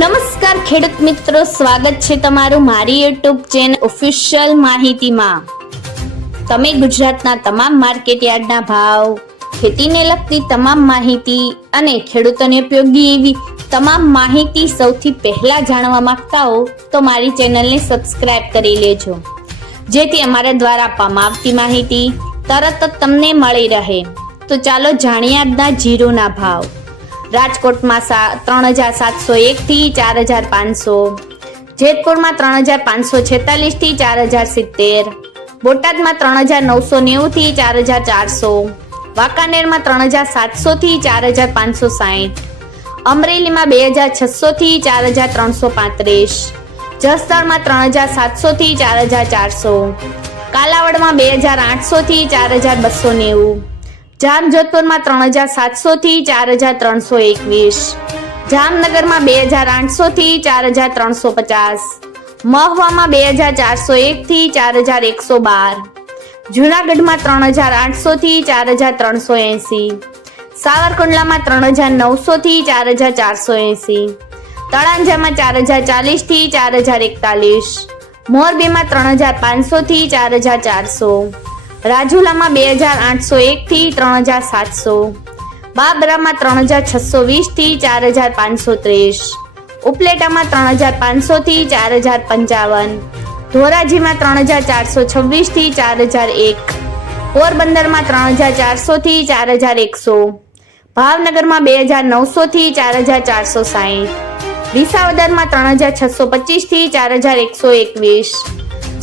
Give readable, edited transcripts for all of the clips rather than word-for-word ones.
નમસ્કાર ખેડૂત મિત્રો, સ્વાગત છે તમારું મારી યુટ્યુબ ચેનલ ઓફિશિયલ માહિતીમાં। તમે ગુજરાતના તમામ માર્કેટ યાર્ડના ભાવ, ખેતીને લગતી તમામ માહિતી અને ખેડૂતોને ઉપયોગી એવી તમામ માહિતી સૌથી પહેલા જાણવા માંગતા હો તો મારી ચેનલને સબસ્ક્રાઇબ કરી લેજો, જેથી અમારા દ્વારા આપવામાં આવતી માહિતી તરત જ તમને મળી રહે। તો ચાલો જાણીએ આજના જીરુના ભાવ। રાજકોટમાં 3701 થી 4500, જેતપુરમાં 3546 થી 4070, બોટાદમાં 3990 થી 4400, વાંકાનેરમાં 3700 થી 4560, અમરેલીમાં 2600 થી 4335, જસદણમાં 3700 થી 4400, કાલાવડમાં 2800 થી 4290, જામજોધપુરમાં 3700 થી 4321, જામનગરમાં 2800 થી 4350, મહુવામાં 2401 થી 4112, જૂનાગઢમાં 3800 થી 4380, સાવરકુંડલામાં 3900 થી 4480, તળાંજામાં 4040 થી 4041, મોરબીમાં 3500 થી 4400, રાજુલામાં 2801 થી 3700, બાબરામાં 3620 થી 4530, ઉપલેટામાં 3500 થી 4055, ધોરાજીમાં 3426 થી 4001, પોરબંદરમાં 3400 થી 4100, ભાવનગરમાં 2900 થી 4460, વિસાવદરમાં 3625 થી 4121,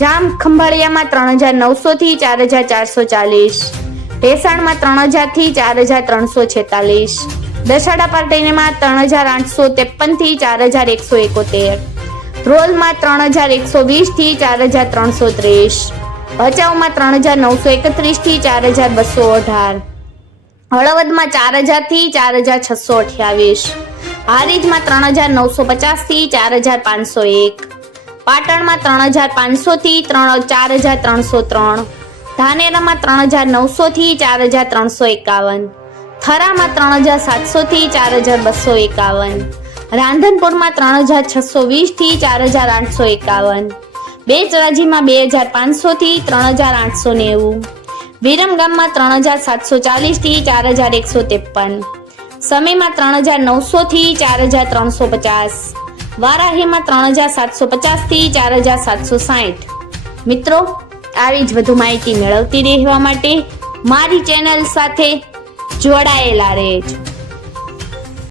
જામ ખંભાળિયામાં 3900 થી 4440, ભેસાણમાં 3000 થી 4346, દસાડા પાટણમાં 3853 થી 4171, ધ્રોલમાં 3120 થી 4330, ભચાઉમાં 3931 થી 4218, હળવદમાં 4000 થી 4628, હારીજમાં 3950 થી 4501, પાટણમાં 3500 થી 4303, ધાનેરામાં 3900 થી 4351, થરામાં 3700 થી 4251, રાંધનપુરમાં 3620 થી 4851, બેચરાજીમાં 2500 થી 3890, વિરમગામમાં 3740 થી 4153, સમીમાં 3900 થી 4350, વારાહીમાં 3750 થી 4760। મિત્રો, આવી જ વધુ માહિતી મેળવતી રહેવા માટે મારી ચેનલ સાથે જોડાયેલા રહેજો।